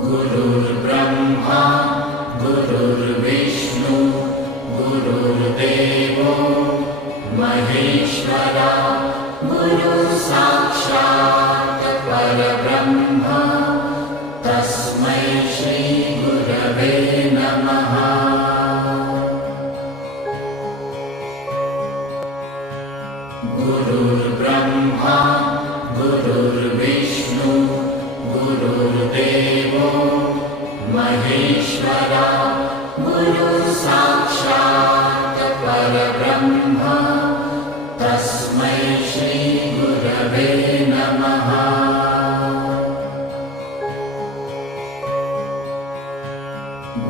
Guru. ஓம்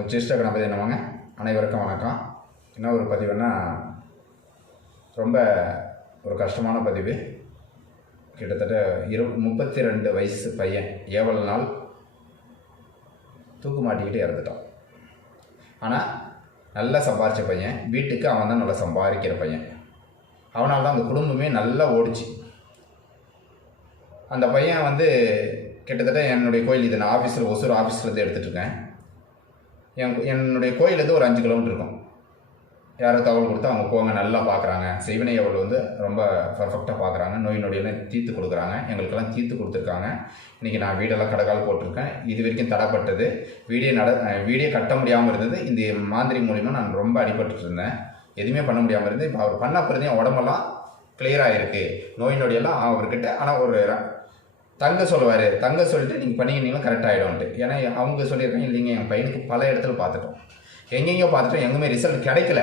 உச்சிஷ்ட கணபதி நமங்க. அனைவருக்கும் வணக்கம். என்ன ஒரு பதிவுன்னா ரொம்ப ஒரு கஷ்டமான பதிவு. கிட்டத்தட்ட இரு முப்பத்தி ரெண்டு வயசு பையன் ஏவல் நாள் தூக்கு மாட்டிக்கிட்டு இறந்துட்டான். ஆனால் நல்லா சம்பாரித்த பையன் வீட்டுக்கு அவன் தான் நல்லா சம்பாதிக்கிற பையன். அவனால் தான் அந்த குடும்பமே நல்லா ஓடிச்சு. அந்த பையன் வந்து கிட்டத்தட்ட என்னுடைய கோயில் இது நான் ஆஃபீஸில் ஒசூர் ஆஃபீஸ்லேருந்து எடுத்துகிட்டு இருக்கேன். என் என்னுடைய கோயிலேருந்து ஒரு அஞ்சு கிலோமீட்டர் இருக்கும். யாரோ தகவல் கொடுத்தா அவங்க போங்க நல்லா பார்க்குறாங்க. செய்வினை அவள் வந்து ரொம்ப பர்ஃபெக்டாக பார்க்குறாங்க. நோய் நொடியெல்லாம் தீர்த்து கொடுக்குறாங்க. எங்களுக்கெல்லாம் தீர்த்து கொடுத்துருக்காங்க. இன்றைக்கி நான் வீடெல்லாம் கடகால் போட்டிருக்கேன். இது வரைக்கும் தடைப்பட்டது. வீடியோ நட வீடியோ கட்ட முடியாமல் இருந்தது. இந்த மாந்திரி மூலிமா நான் ரொம்ப அடிபட்டுட்டு இருந்தேன். எதுவுமே பண்ண முடியாமல் இருந்து இப்போ அவர் பண்ண பிறகு என் உடம்பெல்லாம் கிளியராக இருக்குது நோய் நொடியெல்லாம் அவர்கிட்ட ஆனால் ஒரு தங்க சொல்லுவார். தங்க சொல்லிட்டு நீங்கள் பண்ணிக்கிட்டீங்கன்னா கரெக்ட் ஆகிடும்ட்டு ஏன்னா அவங்க சொல்லியிருக்காங்க இல்லைங்க என் பையனுக்கு பல இடத்துல பார்த்துட்டோம். எங்கெங்கேயோ பார்த்துட்டோம். எங்கேயுமே ரிசல்ட் கிடைக்கல.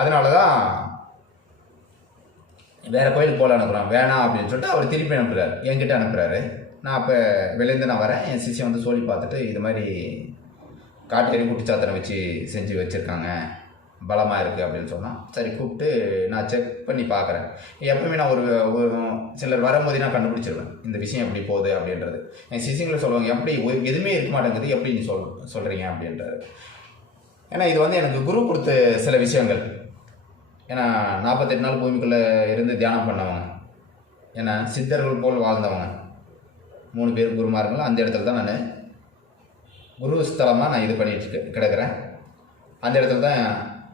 அதனால தான் வேறு கோயிலுக்கு போகல அனுப்புகிறோம் வேணாம் அப்படின்னு சொல்லிட்டு அவர் திருப்பி அனுப்புகிறார் என்கிட்ட அனுப்புகிறாரு நான் அப்போ வெளிலேருந்து நான் வரேன். என் சிஷியை வந்து சொல்லி பார்த்துட்டு இது மாதிரி காட்டேரி குட்டிச்சாத்திரம் வச்சு செஞ்சு வச்சுருக்காங்க. பலமாக இருக்குது அப்படின்னு சொன்னால் சரி கூப்பிட்டு நான் செக் பண்ணி பார்க்குறேன். எப்பவுமே நான் ஒரு ஒரு சிலர் வரும்போதே நான் கண்டுபிடிச்சிருவேன். இந்த விஷயம் எப்படி போகுது அப்படின்றது. என் சிசிங்களை சொல்லுவாங்க எப்படி? எதுவுமே இருக்க மாட்டேங்குது. எப்படி நீ சொல் சொல்கிறீங்க அப்படின்றாரு. ஏன்னா இது வந்து எனக்கு குரு கொடுத்த சில விஷயங்கள். ஏன்னா நாற்பத்தெட்டு நாள் பூமிக்குள்ளே இருந்து தியானம் பண்ணவங்க. ஏன்னா சித்தர்கள் போல் வாழ்ந்தவங்க. மூணு பேர் குருமார்கள் அந்த இடத்துல தான் நான் குரு ஸ்தலமாக நான் இது பண்ணிட்டு கிடக்கிறேன். அந்த இடத்துல தான்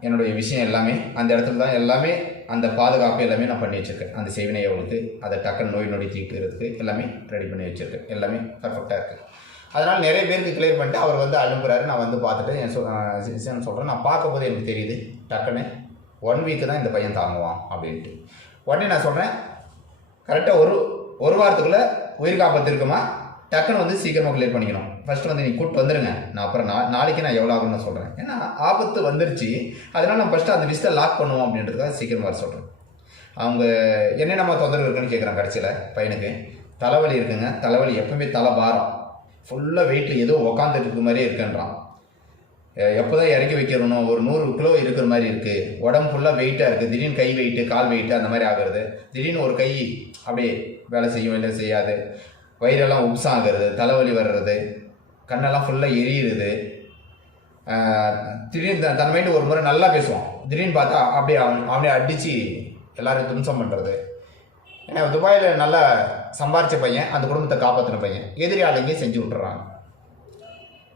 என்னுடைய விஷயம் எல்லாமே. அந்த இடத்துல தான் எல்லாமே அந்த பாதுகாப்பு எல்லாமே நான் பண்ணி வச்சுருக்கேன். அந்த செய்வினை அவளுக்கு அதை டக்குன்னு நோய் நொடி தீர்க்கிறதுக்கு எல்லாமே ரெடி பண்ணி வச்சுருக்கேன். எல்லாமே பர்ஃபெக்டாக இருக்குது அதனால் நிறைய பேருக்கு கிளியர் பண்ணிட்டு அவர் வந்து அனுப்புகிறாரு நான் வந்து பார்த்துட்டு என் சொல் சொல்கிறேன் நான் பார்க்கும்போது எனக்கு தெரியுது. டக்குன்னு ஒன் வீக்கு தான் இந்த பையன் தாங்குவான் அப்படின்ட்டு. உடனே நான் சொல்கிறேன் கரெக்டாக ஒரு ஒரு வாரத்துக்குள்ளே உயிர் காப்பத்து இருக்குமா? டக்குன்னு வந்து சீக்கிரமாக கிளியர் பண்ணிக்கணும். ஃபஸ்ட்டு வந்து நீ கூப்பிட்டு வந்துடுங்க நான் அப்புறம் நா நாளைக்கு நான் எவ்வளோ ஆகும்னு சொல்கிறேன் ஏன்னா ஆபத்து வந்துருச்சு. அதனால நான் ஃபஸ்ட்டு அந்த விஷயத்தை லாக் பண்ணுவோம் அப்படின்றதுக்காக சீக்கிரமாக வர சொல்கிறேன் அவங்க என்னென்னமா தொந்தரவு இருக்குன்னு கேட்குறான் கடைசியில் பையனுக்கு. தலைவலி இருக்குங்க. தலைவலி எப்பவுமே தலை பாரம். ஃபுல்லாக வெயிட்டில் ஏதோ உக்காந்துட்டு இருக்க மாதிரியே இருக்குன்றான். எப்போ தான் இறக்கி வைக்கிறணும் ஒரு நூறு கிலோ இருக்கிற மாதிரி இருக்குது உடம்பு ஃபுல்லாக வெயிட்டாக இருக்குது திடீர்னு கை வெயிட்டு கால் வெயிட்டு அந்த மாதிரி ஆகிறது. திடீர்னு ஒரு கை அப்படியே வேலை செய்யும் இல்லை செய்யாது. வயிறெல்லாம் உப்சம் ஆகுறது தலைவலி வர்றது கண்ணெல்லாம் ஃபுல்லாக எரியுது திடீர்னு தன் தன் மைண்டு ஒரு முறை நல்லா பேசுவான். திடீர்னு பார்த்தா அப்படியே அவன் அவனே அடித்து எல்லோரும் தும்சம் பண்ணுறது ஏன்னா துபாயில் நல்லா சம்பாரித்த பையன் அந்த குடும்பத்தை காப்பாற்றின பையன். எதிரி ஆளுங்க செஞ்சு விட்டுறாங்க.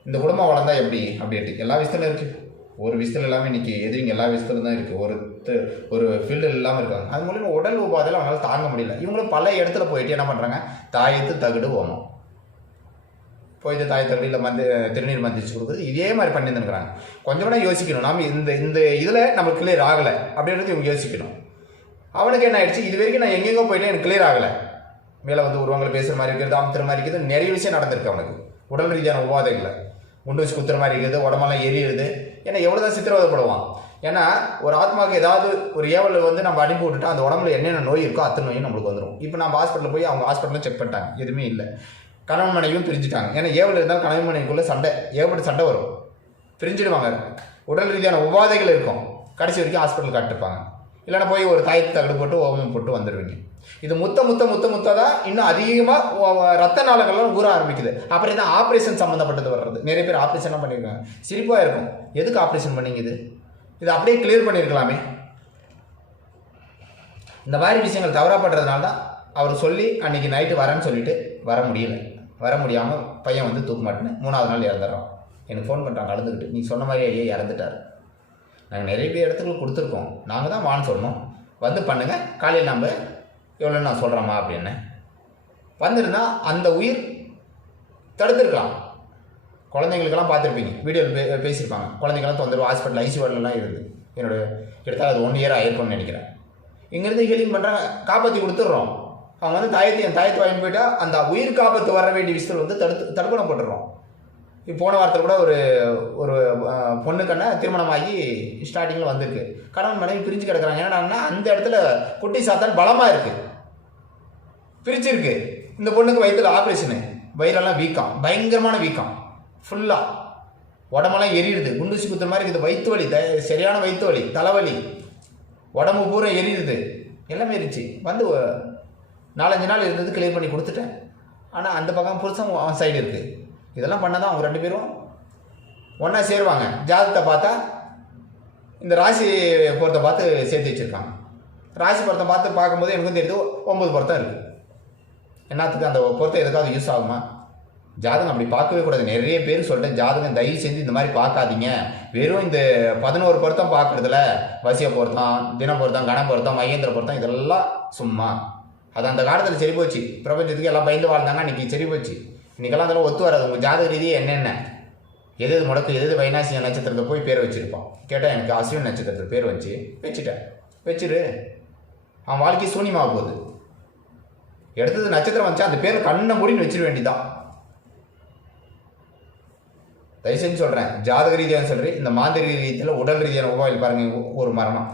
இந்த குடும்பம் வளர்ந்தா எப்படி? அப்படின்ட்டு. எல்லா விஷயத்துலையும் இருக்குது ஒரு விஷயத்துல எல்லாமே இன்றைக்கி எதிரிங்க எல்லா விஷயத்துலையும் தான் இருக்குது ஒரு ஒரு ஃபீல்டு இல்லாமல் இருக்காங்க. அது மூலிமா உடல் உபாதையில் அவங்களால தாங்க முடியல. இவங்களும் பல இடத்துல போயிட்டு என்ன பண்ணுறாங்க தாயத்து தகுடு ஓமம். போயிட்டு தாய் தகுடியில் மந்தி திருநீர் மந்திச்சு கொடுக்குறது இதே மாதிரி பண்ணியிருந்துருக்குறாங்க. கொஞ்சம் கூட யோசிக்கணும். நாம் இந்த இந்த இதில் நமக்கு கிளியர் ஆகலை. அப்படின்றது இவங்க யோசிக்கணும். அவனுக்கு என்ன ஆயிடுச்சு? இது வரைக்கும் நான் எங்கெங்கோ போயிட்டேன் எனக்கு கிளியர் ஆகலை. மேலே வந்து உருவங்களை பேசுகிற மாதிரி இருக்கிறது அமுத்துற மாதிரி இருக்குது நிறைய விஷயம் நடந்திருக்கு அவனுக்கு. உடல் ரீதியான உபாதைகளை. குண்டு வச்சு குத்துற மாதிரி இருக்குது உடம்பெல்லாம் எரியுது. ஏன்னா எவ்வளோ தான் சித்திரவதைப்படுவான். ஏன்னா ஒரு ஆத்மாவுக்கு ஏதாவது ஒரு ஏவலை வந்து நம்ம அனுப்பி விட்டுட்டா அந்த உடம்புல என்னென்ன நோய் இருக்கோ அத்தனை நோயும் நம்மளுக்கு வந்துடும் இப்போ நம்ம ஹாஸ்பிட்டலில் போய் அவங்க ஹாஸ்பிட்டலில் செக் பண்ணிட்டாங்க. எதுவுமே இல்லை. கணவன் மனைவியும் பிரிஞ்சுட்டாங்க. ஏன்னா ஏவல் இருந்தால் கணவன் மனைவிக்குள்ளே சண்டை ஏகப்பட்ட சண்டை வரும். பிரிஞ்சிடுவாங்க. உடல் ரீதியான உபாதைகள் இருக்கும். கடைசி வரைக்கும் ஹாஸ்பிட்டல் காட்டிருப்பாங்க. இல்லைன்னா போய் ஒரு தாயத்து தகடு போட்டு ஓமம் போட்டு வந்துடுவீங்க இது முத்த முத்த முத்த முத்த தான் இன்னும் அதிகமாக ரத்த நாளங்கள்லாம் ஊற ஆரம்பிக்குது. அப்புறம் தான் ஆப்ரேஷன் சம்மந்தப்பட்டது வர்றது? நிறைய பேர் ஆப்ரேஷன்லாம் பண்ணியிருக்காங்க சிரிப்பாக இருக்கும். எதுக்கு ஆப்ரேஷன் பண்ணிங்க இது? இது அப்படியே கிளியர் பண்ணியிருக்கலாமே இந்த மாதிரி விஷயங்கள் தவறாக பண்ணுறதுனால தான் அவர் சொல்லி அன்றைக்கி நைட்டு வரேன்னு சொல்லிட்டு வர முடியல. வர முடியாமல் பையன் வந்து தூக்க மாட்டேன்னு மூணாவது நாள் இறந்துடுறான். எனக்கு ஃபோன் பண்ணுறாங்க அழுதுகிட்டு நீ சொன்ன மாதிரி ஐயா இறந்துட்டார். நாங்கள் நிறைய பேர் இடத்துக்கு கொடுத்துருக்கோம். நாங்கள் தான் வான்னு சொன்னோம் வந்து பண்ணுங்கள் காலையில் நம்ம எவ்வளோ நான் சொல்கிறோமா அப்படின்னு. வந்திருந்தால் அந்த உயிர் தடுத்துருக்கலாம். குழந்தைங்களுக்கெல்லாம் பார்த்துருப்பீங்க. வீடியோ பே பேசியிருப்பாங்க. குழந்தைங்களாம் தொந்தரவு ஹாஸ்பிட்டல் ஐசியூலாம் இருந்து. என்னோட கிட்டத்தட்ட அது ஒன் இயர் ஆயிருக்கும்னு நினைக்கிறேன். இங்கேருந்து ஹீலிங் பண்ணுறாங்க காப்பாற்றி கொடுத்துட்றோம். அவங்க வந்து தாயத்தை என் தாயத்தை வாங்கி போயிட்டால் அந்த உயிர் காப்பத்து வர வேண்டிய விஷயத்தில் வந்து தடுத்து தடுப்பணம் போட்டுடுறோம். போன வாரத்தில் கூட ஒரு ஒரு அஹ், பொண்ணுக்கண்ண திருமணமாகி ஸ்டார்டிங்கில் வந்திருக்கு. கணவன் மனைவி பிரிஞ்சு கிடக்குறாங்க. ஏன்னா அந்த இடத்துல குட்டி சாத்தான் பலமாக இருக்குது பிரிச்சிருக்கு. இந்த பொண்ணுக்கு வயிற்றில் ஆப்ரேஷனு வயிறெல்லாம் வீக்கம். பயங்கரமான வீக்கம். ஃபுல்லாக உடம்பெல்லாம் எரியுது. குண்டுசி குத்துற மாதிரி இருக்குது. வயிற்று வலி த சரியான வயிற்று வலி தலைவலி. உடம்பு பூரா எரியுது. எல்லாமே இருந்துச்சு வந்து நாலஞ்சு நாள் இருந்தது கிளியர் பண்ணி கொடுத்துட்டேன். ஆனால் அந்த பக்கம் புருஷன் அவன் சைடு இருக்குது இதெல்லாம் பண்ணாதான் அவங்க ரெண்டு பேரும் ஒன்றா சேருவாங்க. ஜாதகத்தை பார்த்தா இந்த ராசி பொருத்தை பார்த்து சேர்த்து வச்சுருக்காங்க. ராசி பொருத்தம் பார்த்து பார்க்கும்போது எனக்கும் தெரியுது ஒம்பது பொருத்தம் இருக்குது என்னத்துக்கு அந்த பொருத்தம் எதுக்காவது யூஸ் ஆகுமா? ஜாதகம் அப்படி பார்க்கவே கூடாது. நிறைய பேர் சொல்லிட்டேன் ஜாதகம் தயவு செஞ்சு இந்த மாதிரி பார்க்காதீங்க. வெறும் இந்த பதினோரு பொருத்தம் பார்க்குறதுல வசிய பொருத்தம் தின பொருத்தம் கன பொருத்தம் மகேந்திர பொருத்தம் இதெல்லாம் சும்மா. அது அந்த காலத்தில் சரி போச்சு. பிரபஞ்சத்துக்கு எல்லாம் பயந்து வாழ்ந்தாங்க அன்றைக்கி சரி போச்சு. இன்றைக்கெல்லாம் அதெல்லாம் ஒத்து வராது. உங்கள் ஜாதக ரீதியாக என்னென்ன எது எது முடக்கு எது எது வைனாசிய நட்சத்திரத்தை போய் பேர் வச்சுருப்பான்? கேட்டால் எனக்கு அஸ்வின் நட்சத்திரத்தில் பேர் வச்சு வச்சுட்டேன். வச்சிரு. அவன் வாழ்க்கை சூன்யமாக போகுது. எடுத்தது நட்சத்திரம் வந்துச்சா அந்த பேர் கண்ணை மூடின்னு வச்சிட வேண்டியதான் தயவு செஞ்சு சொல்கிறேன் ஜாதக ரீதியாக சொல்கிறேன் இந்த மாந்திரிக ரீதியில் உடல் ரீதியான உபாயில் பாருங்கள் ஒரு மரணம்.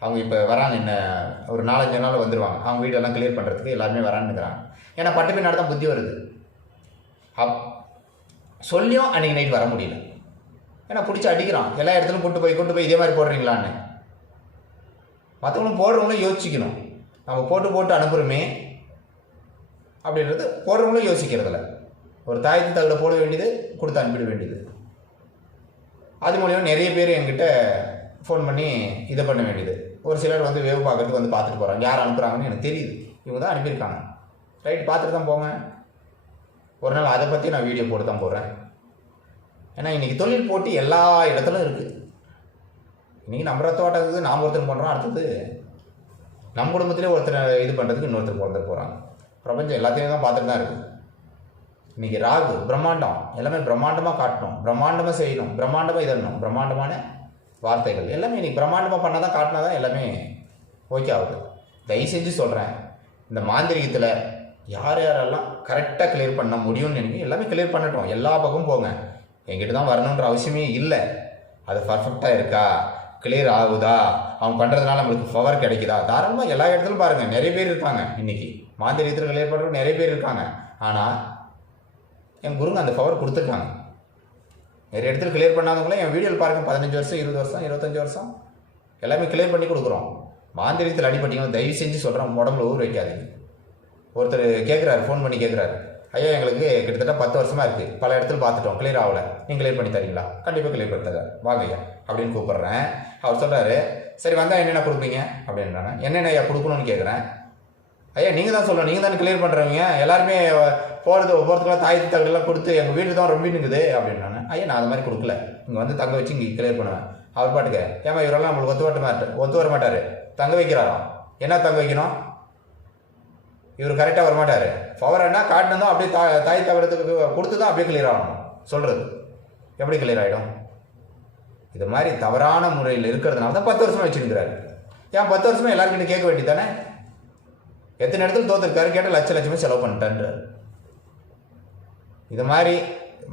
அவங்க இப்போ வராங்க என்ன ஒரு நாலஞ்சு நாள் வந்துடுவாங்க அவங்க வீடெல்லாம் கிளியர் பண்ணுறதுக்கு எல்லாருமே வரான்னுக்கிறாங்க. ஏன்னா பட்டு பின்னாடி தான் புத்தி வருது. அப் சொல்லியும் அன்றைக்கி நைட் வர முடியல. ஏன்னா பிடிச்சி அடிக்கிறான். எல்லா இடத்துலையும் கூட்டு போய் கொண்டு போய் இதே மாதிரி போடுறீங்களான்னு. மற்றவங்களும் போடுறவங்களும் யோசிக்கணும். நம்ம போட்டு போட்டு அனுப்புகிறோமே அப்படின்றது போடுறவங்களும் யோசிக்கிறதில்ல. ஒரு தாயத்து தகட போட வேண்டியது கொடுத்து அனுப்பிட வேண்டியது. அது மூலயமா நிறைய பேர் என்கிட்ட ஃபோன் பண்ணி இதை பண்ண வேண்டியது. ஒரு சிலர் வந்து வேவ் பார்க்கறதுக்கு வந்து பார்த்துட்டு போகிறாங்க யார் அனுப்புகிறாங்கன்னு எனக்கு தெரியுது. இவங்க தான் அனுப்பியிருக்காங்க. ரைட் பார்த்துட்டு தான் போங்க ஒரு நாள் அதை பற்றி நான் வீடியோ போட்டு தான் போகிறேன் ஏன்னா இன்றைக்கி தொழில் போட்டி எல்லா இடத்துலையும் இருக்குது இன்றைக்கி நம்ம தோட்டத்துக்கு நாம் ஒருத்தர் பண்ணுறோம் அடுத்தது நம்ம குடும்பத்திலே ஒருத்தர் இது பண்ணுறதுக்கு இன்னொருத்தர் பிறந்த போகிறாங்க பிரபஞ்சம் எல்லாத்தையும் தான் பார்த்துட்டு தான் இருக்குது இன்றைக்கி ராகு பிரம்மாண்டம் எல்லாமே பிரம்மாண்டமாக காட்டணும். பிரம்மாண்டமாக செய்யணும் பிரம்மாண்டமாக இதணும் பிரம்மாண்டமான வார்த்தைகள் எல்லாமே இன்றைக்கி பிரம்மாண்டமாக பண்ணால் தான் காட்டினா தான் எல்லாமே ஓகே ஆகுது. தயவு செஞ்சு சொல்கிறேன் இந்த மாந்திரிகத்தில் யார் யாரெல்லாம் கரெக்டாக கிளியர் பண்ண முடியும்னு நினைக்கிறேன் எல்லாமே கிளியர் பண்ணட்டும். எல்லா பக்கமும் போங்க. என்கிட்ட தான் வரணுன்ற அவசியமே இல்லை. அது பர்ஃபெக்டாக இருக்கா? கிளியர் ஆகுதா? அவங்க பண்ணுறதுனால நம்மளுக்கு பவர் கிடைக்குதா? தாராளமாக எல்லா இடத்துலையும் பாருங்கள் நிறைய பேர் இருக்காங்க இன்றைக்கி மாந்திரியத்தில் கிளியர் பண்ணுறவங்க நிறைய பேர் இருக்காங்க. ஆனால் என் குருங்க அந்த பவர் கொடுத்துருக்காங்க. நிறைய இடத்துல கிளியர் பண்ணாதவங்களே என் வீடியோவில் பாருங்கள் பதினஞ்சு வருஷம் இருபது வருஷம் இருபத்தஞ்சி வருஷம். எல்லாமே கிளியர் பண்ணி கொடுக்குறோம். மாந்திரியத்தில் அடிப்பட்டீங்கன்னா தயவு செஞ்சு சொல்கிறேன் உடம்புல ஊர் வைக்காதீங்க. ஒருத்தர் கேட்குறாரு ஃபோன் பண்ணி கேட்குறாரு ஐயா எங்களுக்கு கிட்டத்தட்ட பத்து வருஷமாக இருக்குது பல இடத்துல பார்த்துட்டோம். கிளியர் ஆகல. நீங்கள் கிளியர் பண்ணி தரீங்களா? கண்டிப்பாக கிளியர் பண்ணி தரேன். வாங்க ஐயா அப்படின்னு கூப்பிட்றேன். அவர் சொல்கிறாரு சரி வந்தால் என்னென்ன கொடுப்பீங்க? அப்படின்றாங்க. என்னென்ன ஐயா கொடுக்கணும்னு கேட்குறேன் ஐயா நீங்கள் தான் சொல்லணும். நீங்கள் தானே கிளியர் பண்ணுறவங்க எல்லாருமே போகிறது ஒவ்வொருத்தருக்கும் தாயத்து தகவலாம் கொடுத்து எங்கள் வீடு தான் ரொம்ப நிற்குது அப்படின்னாங்க ஐயா நான் அது மாதிரி கொடுக்கல. இங்கே வந்து தங்க வச்சு இங்கே கிளியர் பண்ணுவேன். அவர் பாட்டுக்கு ஏமா இவரெல்லாம் நம்மளுக்கு ஒத்து வர மாட்டார் ஒத்து வர மாட்டார் தங்க வைக்கிறாராம். என்ன தங்க வைக்கணும்? இவர் கரெக்டாக வரமாட்டார். பவர் என்ன காட்டினதும் அப்படியே தா தாய் தவிரத்துக்கு கொடுத்து தான் அப்படியே கிளியர் ஆகணும். சொல்கிறது எப்படி கிளியர் ஆகிடும் இது மாதிரி தவறான முறையில் இருக்கிறதுனால தான் பத்து வருஷமாக வச்சுருக்கிறாரு. ஏன் பத்து வருஷமாக எல்லாருக்கிட்ட கேட்க வேண்டியதானே எத்தனை இடத்துல தோத்துருக்காரு கேட்டால் லட்ச லட்சமே செலவு பண்ணிட்டேன்றார். இது மாதிரி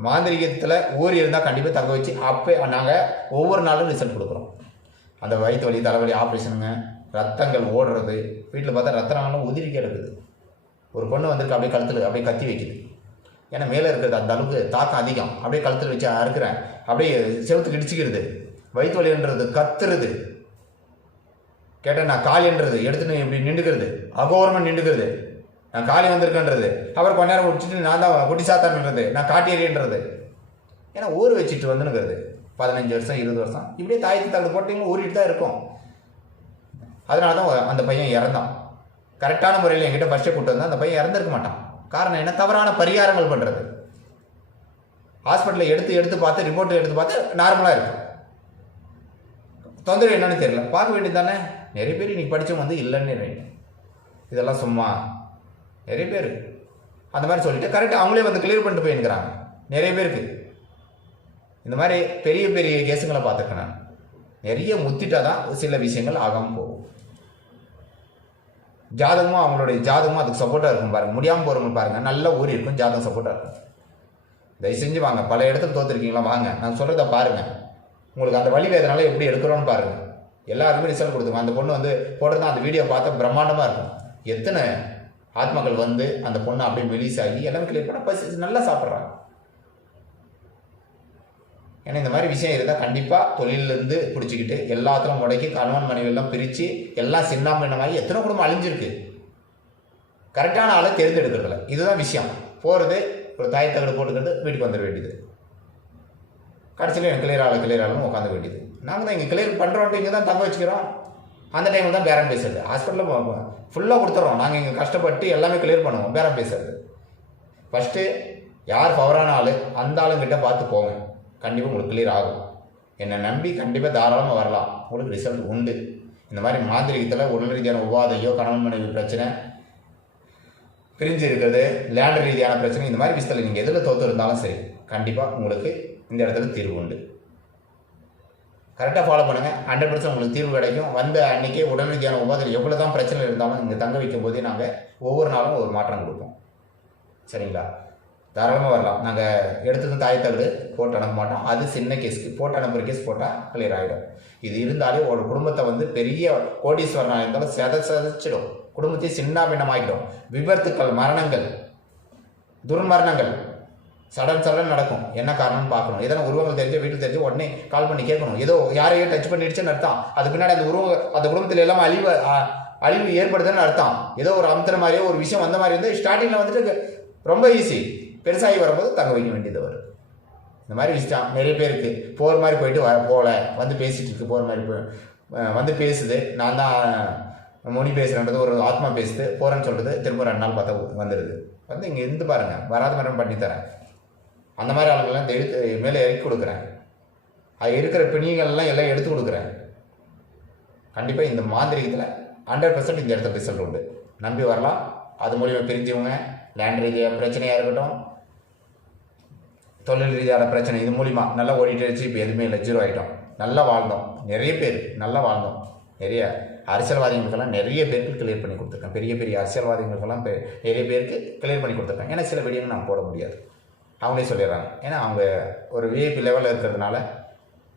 மாந்திரிகத்தில் ஊர் இருந்தால் கண்டிப்பாக தங்க வச்சு அப்போ நாங்கள் ஒவ்வொரு நாளும் ரிசல்ட் கொடுக்குறோம். அந்த வயிற்று வலி தலைவலி ஆப்ரேஷனுங்க ரத்தங்கள் ஓடுறது வீட்டில் பார்த்தா ரத்த உதிரி கிடக்குது. ஒரு பொண்ணு வந்திருக்கு அப்படியே கழுத்தில் அப்படியே கத்தி வைக்குது. ஏன்னா மேலே இருக்கிறது அந்த அளவுக்கு தாக்கம் அதிகம். அப்படியே கழுத்தில் வச்சு அறுக்கிறேன். அப்படியே செவத்துக்கு இடிச்சுக்கிறது வயிற்று வலின்றது கத்துறது. கேட்டால் நான் காலின்றது எடுத்துன்னு இப்படி நின்றுக்கிறது. அகோரமாக நின்றுக்கிறது. நான் காலி வந்திருக்கேன்றது. அவர் கொஞ்ச நேரம் முடிச்சுட்டு நான் தான் குட்டி சாத்தான்ன்றது நான் காட்டேரியன்றது ஏன்னா ஊர் வச்சுட்டு வந்துனுங்கிறது பதினஞ்சு வருஷம் இருபது வருஷம். இப்படியே தாயத்து தகுடு போட்டிங்க ஊறிட்டு தான் இருக்கும். அதனால தான் அந்த பையன் இறந்தான். கரெக்டான முறையில் என்கிட்ட ஃபஸ்ட்டே கூட்டு வந்தால் அந்த பையன் இறந்துருக்க மாட்டான். காரணம் என்ன? தவறான பரிகாரங்கள் பண்ணுறது ஹாஸ்பிட்டலில் எடுத்து எடுத்து பார்த்து ரிப்போர்ட் எடுத்து பார்த்து நார்மலாக இருக்கும் தொந்தரவு என்னன்னு தெரியல. பார்க்க வேண்டியது தானே? நிறைய பேர் இன்றைக்கி படித்தவங்க வந்து இல்லைன்னு இதெல்லாம் சும்மா. நிறைய பேர். அந்த மாதிரி சொல்லிட்டு கரெக்டாக அவங்களே வந்து கிளியர் பண்ணிட்டு போயிருக்கிறாங்க நிறைய பேருக்கு. இந்த மாதிரி பெரிய பெரிய கேஸுங்களை பார்த்துருக்கேன் நான். நிறைய முத்திட்டா தான் சில விஷயங்கள் ஆகாமல் போகும். ஜாதகமும் அவங்களுடைய ஜாதகமும் அதுக்கு சப்போர்ட்டாக இருக்கும் பாருங்கள் முடியாமல் போகிறவங்க பாருங்கள் நல்ல ஊறி இருக்கும் ஜாதகம் சப்போர்ட்டாக இருக்கும். தயவு செஞ்சு வாங்க. பல இடத்துல தோத்துருக்கீங்களா? வாங்க. நான் சொல்கிறத பாருங்கள் உங்களுக்கு அந்த வழி வேதனால எப்படி எடுக்கிறோன்னு பாருங்கள் எல்லாருமே ரிசல்ட் கொடுத்துருங்க. அந்த பொண்ணு வந்து போடுறது அந்த வீடியோ பார்த்தா பிரம்மாண்டமாக இருக்கும். எத்தனை ஆத்மாக்கள் வந்து அந்த பொண்ணு அப்படியே ரிலீஸ் ஆகி எல்லாமே கிளியர் பண்ண பசி நல்லா சாப்பிட்றாங்க. ஏன்னா இந்த மாதிரி விஷயம் இருந்தால் கண்டிப்பாக தொழிலிருந்து பிடிச்சிக்கிட்டு எல்லாத்திலும் முடக்கி கணவன் மனைவியெல்லாம் பிரித்து எல்லாம் சின்னாமண்ணமாகி எத்தனை குடும்பம் அழிஞ்சிருக்கு? கரெக்டான ஆளை தேர்ந்தெடுக்கிறதில்ல இதுதான் விஷயம். போகிறது ஒரு தாயத்தகடு போட்டுக்கிறது வீட்டுக்கு வந்துட வேண்டியது. கடைசியில் எனக்கு கிளியர் ஆகலை கிளியர் ஆகணும் உட்காந்து வேண்டியது. நாங்கள் தான் இங்கே கிளியர் பண்ணுறோன்ட்டு இங்கே தான் தங்க வச்சுக்கிறோம். அந்த டைமில் தான் பேரம் பேசுறது. ஹாஸ்பிட்டலில் ஃபுல்லாக கொடுத்துறோம். நாங்கள் இங்கே கஷ்டப்பட்டு எல்லாமே கிளியர் பண்ணுவோம். பேரம் பேசுறது. ஃபஸ்ட்டு யார் பவரான ஆள் அந்த ஆளுங்கிட்ட பார்த்து போங்க. கண்டிப்பாக உங்களுக்கு கிளியர் ஆகும். என்னை நம்பி கண்டிப்பாக தாராளமாக வரலாம். உங்களுக்கு ரிசல்ட் உண்டு. இந்த மாதிரி மாந்திரிகத்தில் உடல் ரீதியான உபாதையோ கணவன் மனைவி பிரச்சனை பிரிஞ்சு இருக்கிறது லேண்ட் ரீதியான பிரச்சனை இந்த மாதிரி விஷயத்தில் நீங்கள் எதில் தோற்று இருந்தாலும் சரி கண்டிப்பாக உங்களுக்கு இந்த இடத்துல தீர்வு உண்டு. கரெக்டாக ஃபாலோ பண்ணுங்கள் ஹண்ட்ரட் பர்சன்ட் உங்களுக்கு தீர்வு கிடைக்கும். வந்த அன்றைக்கே உடல் ரீதியான உபாதையில் எவ்வளோ தான் பிரச்சனை இருந்தாலும் இங்கே தங்க வைக்கும் போதே நாங்கள் ஒவ்வொரு நாளும் ஒரு மாற்றம் கொடுப்போம். சரிங்களா? தாராளமாக வரலாம். நாங்கள் எடுத்தது தாய் தகடு போட்டு அனுப்ப மாட்டோம். அது சின்ன கேஸ்க்கு போட்டு அனுப்புகிற கேஸ் போட்டால் கிளியர் ஆகிடும் இது இருந்தாலே ஒரு குடும்பத்தை வந்து பெரிய கோடீஸ்வரனாக இருந்தாலும் செத செதைச்சிடும். குடும்பத்தையும் சின்ன பின்னமாகிடும் விபத்துக்கள் மரணங்கள் துர்மரணங்கள் சடன் சடன் நடக்கும். என்ன காரணம்னு பார்க்கணும். எதனா உருவங்கள் தெரிஞ்சு வீட்டில் தெரிஞ்சு உடனே கால் பண்ணி கேட்கணும். ஏதோ யாரையோ டச் பண்ணிடுச்சுன்னு அர்த்தம். அது பின்னாடி அந்த உருவம் அந்த குடும்பத்தில் எல்லாம் அழிவு அழிவு ஏற்படுதுன்னு அர்த்தம். ஏதோ ஒரு அமுத்துற மாதிரியோ ஒரு விஷயம் வந்த மாதிரி இருந்தால் ஸ்டார்டிங்கில் வந்துட்டு ரொம்ப ஈஸி பெருசாகி வரும்போது தங்க வைக்க வேண்டியது வரும். இந்த மாதிரி விஷயம் நிறைய பேருக்கு போகிற மாதிரி போயிட்டு வர போகல. வந்து பேசிகிட்டு இருக்கு போகிற மாதிரி போய் வந்து பேசுது. நான் தான் மொழி பேசுகிறேன்றது ஒரு ஆத்மா பேசுது. போகிறேன்னு சொல்கிறது திரும்ப ரெண்டு நாள் பார்த்தா வந்துடுது வந்து இங்கே இருந்து பாருங்கள் வராத மாதிரி பண்ணித்தரேன் அந்த மாதிரி ஆளுங்கள்லாம் எடுத்து மேலே இறக்கி கொடுக்குறேன். அது இருக்கிற பிணிகள்லாம் எல்லாம் எடுத்து கொடுக்குறேன். கண்டிப்பாக இந்த மாந்திரிகத்தில் ஹண்ட்ரட் பர்சன்ட் இந்த இடத்துல ரிசல்ட் உண்டு. நம்பி வரலாம். அது மூலிமா பிரிஞ்சவங்க லேண்ட் ரீதியாக பிரச்சனையாக இருக்கட்டும் தொழில் ரீதியான பிரச்சனை இது மூலிமா நல்லா ஓடிட்டு இருந்துச்சு இப்போ எதுவுமே இல்லை ஜீரோ ஆகிட்டோம் நல்லா வாழ்ந்தோம். நிறைய பேர் நல்லா வாழ்ந்தோம். நிறைய அரசியல்வாதிகளுக்கெல்லாம் நிறைய பேருக்கு கிளியர் பண்ணி கொடுத்துருக்கேன். பெரிய பெரிய அரசியல்வாதிகளுக்கெல்லாம் பெ- நிறைய பேருக்கு கிளியர் பண்ணி கொடுத்துருக்கேன். ஏன்னா சில வீடியோ நான் போட முடியாது. அவங்களே சொல்லிடுறாங்க. ஏன்னா அவங்க ஒரு விஐபி லெவலில் இருக்கிறதுனால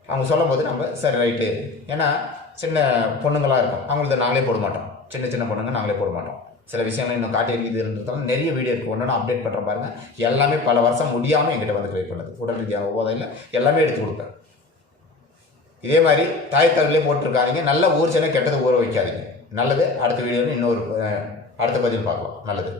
அவங்க சொல்லும் போது நம்ம சரி ரைட்டு ஏன்னா சின்ன பொண்ணுங்களாக இருக்கும். அவங்களுக்கு நாங்களே போட மாட்டோம். சின்ன சின்ன பொண்ணுங்க நாங்களே போட மாட்டோம். சில விஷயங்கள் இன்னும் காட்டி நிறைய வீடியோ இருக்குது ஒன்று அப்டேட் பண்ணுற பாருங்கள் எல்லாமே பல வருஷம் முடியாமல் எங்கிட்ட வந்து கிரியேட் பண்ணுது. உடல் ரீதியான இல்லை எல்லாமே எடுத்து கொடுப்பேன். இதே மாதிரி தாய் போட்டிருக்காதீங்க. நல்ல ஊர் சென்னை கெட்டது ஊற வைக்காதீங்க. நல்லது. அடுத்த வீடியோவில் இன்னொரு அடுத்த பதில் பார்க்கலாம். நல்லது.